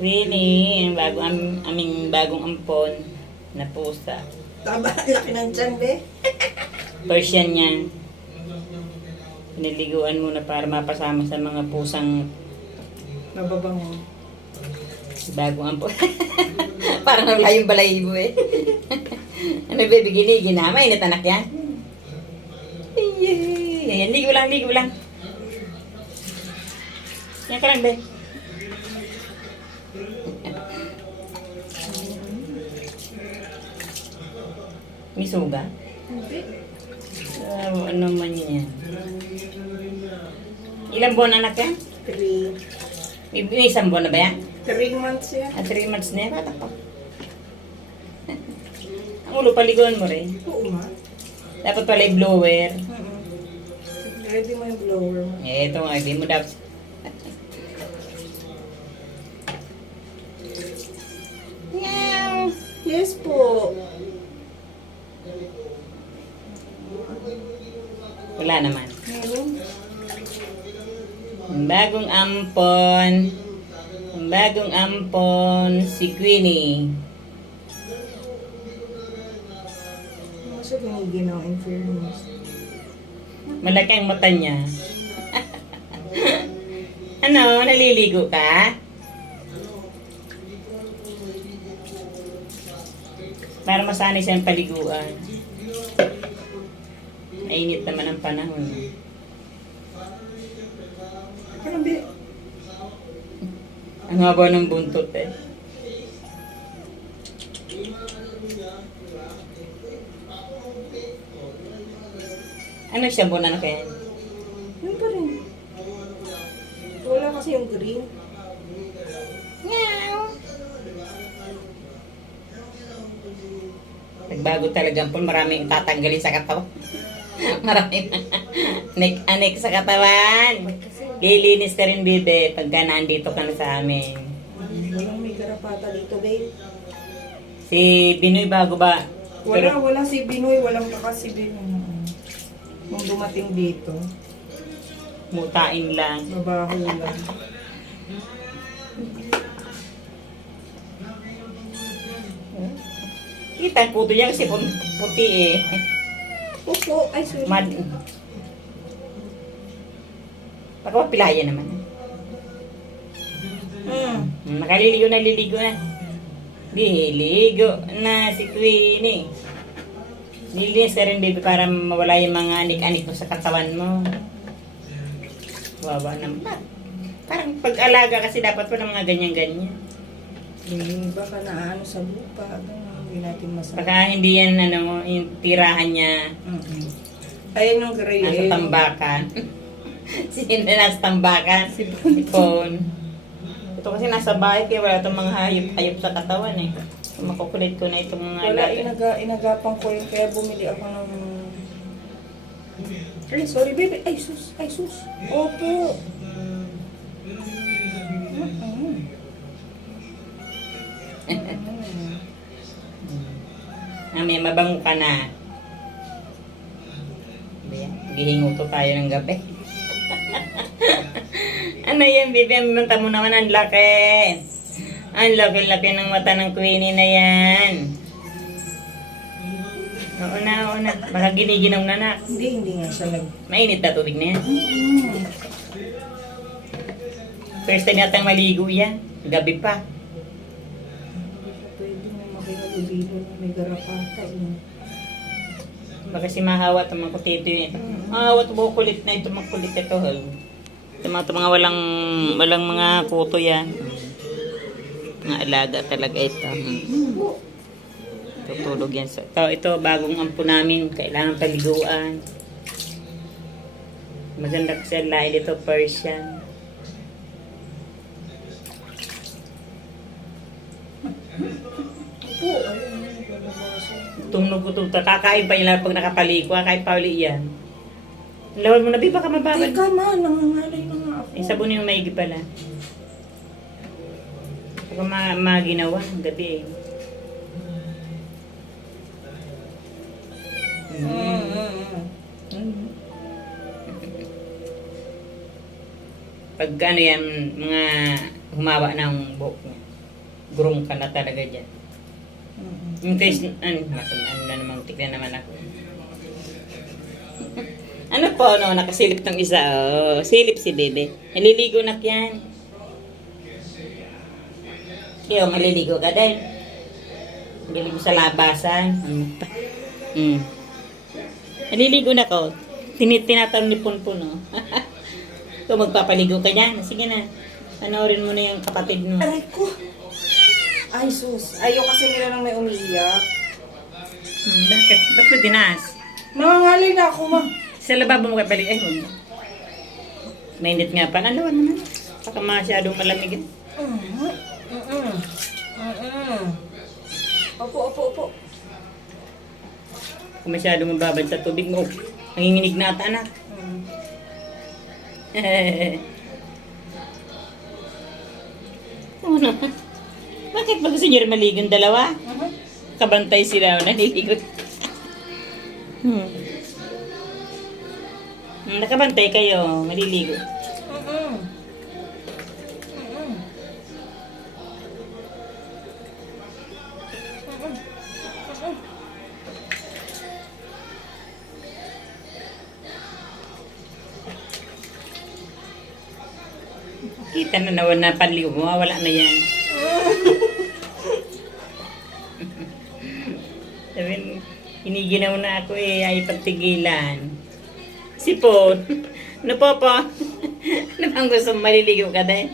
Winnie, ang aming bagong ampon na pusa. Tama, laki ng tiyan, be. Persian yan. Pinaliguan muna para mapasama sa mga pusang Mababango. bagong ampon. Parang wala yung balahibo eh. Ano baby, ginigin na? Mainit anak yan? Ayan, ligo lang, ligo lang. Yan ka lang, be. May suga? Hindi. Ano man yan? Ilang buwan anak yan? 3 May isang buwan na ba yan? months yan. 3 months na yan, bata pa. Ang ulo, paliguan mo rin. Oo nga. Dapat pala yung blower. Ready mo yung blower mo. Eh, ito nga, hindi mo dapat. Meow. Yes po. Wala naman. Meron. Ang bagong ampon. Ang bagong ampon, si Queenie. Ano siya giniginaw in fairness? Malaki ang mata niya. Ano, naliligo ka? Para masanay siyang paliguan. Mainit naman ang panahon. Ano, be? Ang haba ng buntot eh. Ano siya, buwan na kaya? Ano pa rin? Wala kasi yung green. Meow. Nagbago talaga po, maraming tatanggalin sa katawan. Maraming anek sa katawan. Lilinis ka rin, bebe, pagka nandito ka na sa amin. Walang may karapata dito, babe. Si Binoy bago ba? Wala si Binoy, walang kakas si Binoy. Nung dumating dito, Mutain lang. mabaho lang. Kita ang puto niya kasi puti eh. Opo, ay sorry. Mad. Pagkapapilaya naman. Nakaliligo na, liligo na. Diligo na si Queenie. Nilinis ka rin, baby, para mawala yung mga anik-anik mo sa katawan mo. Wawa naman. Parang pag-alaga kasi dapat pa ng mga ganyan-ganyan. Baka naano sa lupa. Hindi natin masabi. Baka hindi yan, ano, yung tirahan niya Ayan yung gray. nasa tambakan. Sino nasa tambakan? Si Pon. Ito kasi nasa bahay, kaya wala itong mga hayop sa katawan eh. So, makukulit ko na itong mga Wala, alaga. inagapang ko yun. Kaya bumili ako ng... Ay, sorry baby. Ay, sus. Ay, sus. Opo. May mabango ka na. Gihinguto tayo ng gabi. Ano yan, baby? Ang mata mo naman, ang laki. Ang laki-laki ng mata ng Queenie na yan. Oo na. Baka giniginaw na na. Hindi nga siya Mainit na tubig na yan. First time yatang maligo yan. Gabi pa. Pwede na makinalibilo na may garapata. Baka si mahawat ang mga kutito yun. Mahawat mo kulit na ito, makulit ito. Ito mga walang mga kuto yan. Mga alaga talaga ito. Tutulog yan. Ito bagong ampo namin. Kailangan paliguan. Maganda kasi ang lahi dito, Persian. Opo, ayun. Tumunog ko ito. Kakain pa nila pag nakapaligo. Kakain pa uli yan. Lawan mo na, baka mababad. Teka ma, nangangalay na nga ako. Sabon yung maigi pala. Baka maginawa gabi eh. Pag ano yan, mga humawa ng buhok niya. Groom ka na talaga dyan. Mm-mm. Yung case, ano na naman, tignan naman ako. Ano po, no, nakasilip tong isa, oh. Silip si bebe. Naliligo na yan. Kaya, maliligo ka din. Maliligo sa labasan. Ano pa? Naliligo na ko. Tinatanong ni Punpun, no? So, magpapaligo ka niyan. Sige na. Panoorin mo na yung kapatid mo. Aray ko. Ay, sus. Ayaw kasi nila nang may umiiyak. Bakit? Ba't mo dinaas? Nangangalay na ako, ma. Sa lababo mo kapalik. Ay, huwag. Mainit nga pa. Alawan mo na. Baka masyadong malamig. Opo. Kung masyadong mababad sa tubig mo, nanginginig na ata, anak. Ano? Bakit ba gusto niyo rin maligo yung dalawa? Kabantay sila, naliligo. Nakabantay kayo, maliligo. Kita na naman na panligo mo, wala na yan. Sabi, hiniginaw na ako ay pagtigilan. Sipon. Ano po? Ano bang gusto mong maliligo ka din?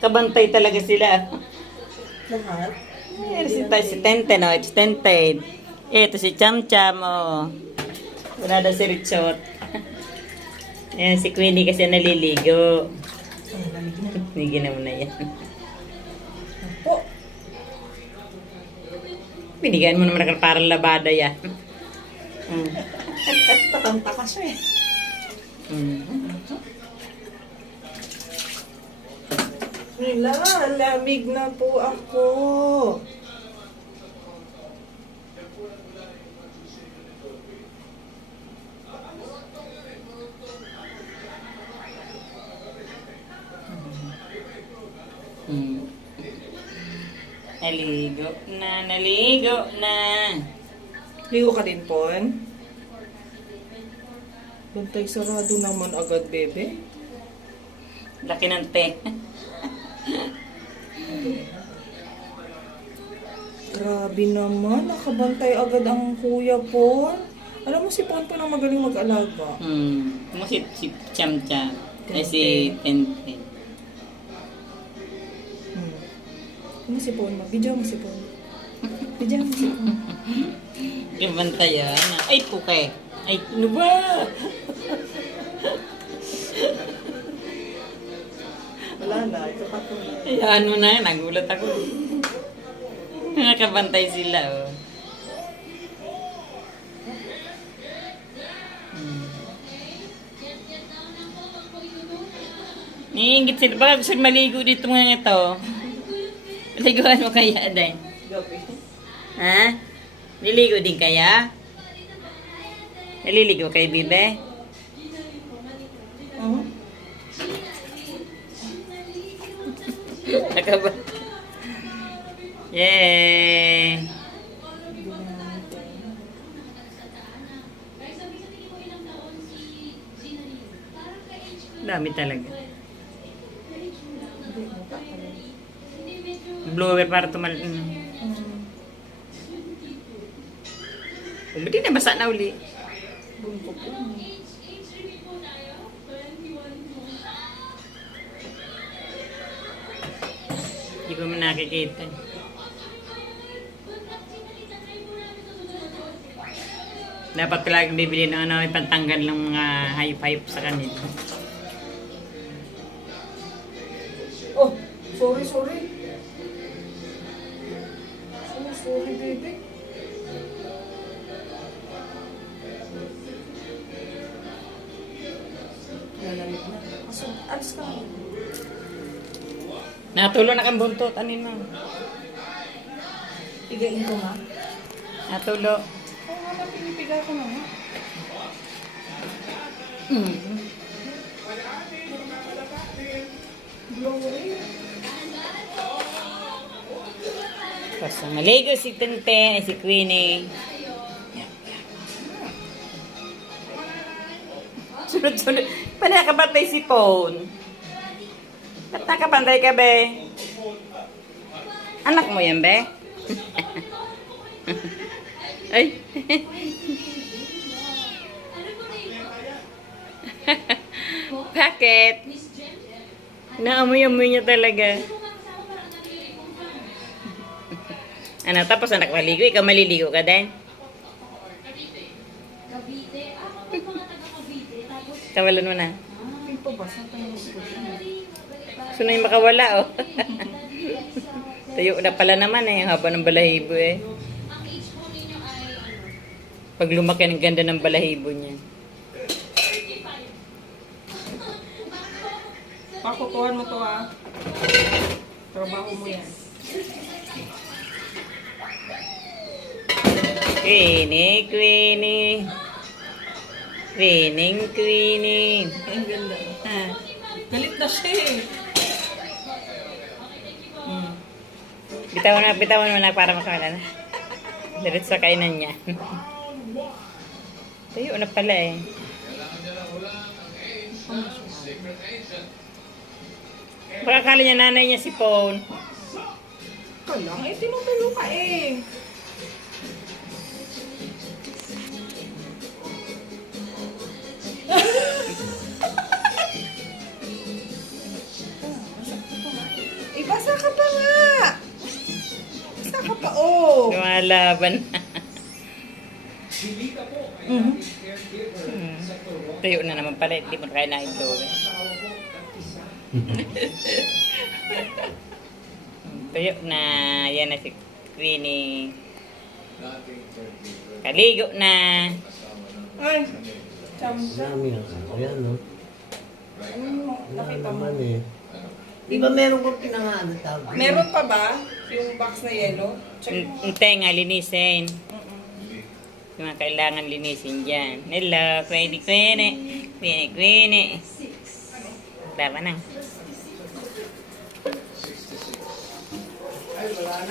Kabantay talaga sila. Lahat? Si Tenten, oh. It's Tenten. Ito si Cham Cham, oh. Wala daw si Richot. Ayan, si Queenie kasi naliligo. Hiniginaw na yan. Po. Binigyan mo naman ng parang labada yan. Tatanta ka siya eh. Nila, lamig na po ako. Naligo na. Ligo ka din, Pon? Bantay sarado naman agad, bebe. Laki ng te. Grabe naman, nakabantay agad ang kuya, Pon. Alam mo si Pon po na magaling mag-alaga. Mo si Cham Cham. Ay si Tenten. Ano si Pon? Video mo si Pon. Video mo si Pon. Yung bantayan. Ay, puke. Ay, ano ba? Wala na, ito pa po na. Ay, ano na, nagulat ako. Nakabantay sila, oh. Niingit sila. Baka gusto maligo dito mga ito. Liguan mo kaya din. Gabi. Ha? Niligo din kaya? Naliligo kay Bibe? Nakaba? Yay! Dami talaga. Blower para tumal... Ba't di nabasa na uli? Bungkok lang. Hindi ko man nakikita. Dapat talagang bibili ng ano, ipantanggal ng mga hayop-hayop sa kanila. Oh, sorry. Sorry, baby. Lalamig na. Kaso, alis ka. Natulo na kang buntot. Anin mo? Pigain ko nga. Natulo. Oo nga, pinipiga ko na nga. Blowy. Basta maligo si Tente, ay si Queenie. Sunod-sunod. Paano nakapantay si Pone? Ba't nakapantay ka, be? Anak mo yan, be? Ay. Bakit? Naamoy-amoy niya talaga. Ano, tapos anak maligo, ikaw maliligo ka din? Tawalan mo na. Hindi pa ba? Saan tayo Gusto na yung makawala, oh. Tayo na pala naman eh, ang haba ng balahibo eh. Pag lumaki, ang ganda ng balahibo niya. Pakukuhan mo to ah. Trabaho mo yan. Queenie, Queenie. Queenie. Ang ganda. Ah. Galit na siya eh. Bitawan mo na para makawala na. Diretso sa kainan niya. Tayo na pala eh. Baka akala niya nanay niya si Pone. Kalang eh, tinutuyo ka eh. Eh, basa ka pa nga. Basa ka pa, oh. Lumalaban na. Tayo na naman pala. Hindi mo kaya na ito. Tayo na. Yan na si Queenie. Kaligo na. Ay, chamsa. Dami ang ano yan, no? Ano, Wala nakita mo? naman eh. Di ba meron kong pinangaano tawag? Meron pa ba yung box na yellow? Check mo. Hintay nga, linisin. Yung mga kailangan linisin dyan. Hello, Queenie. Laban na.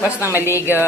Basta maligo.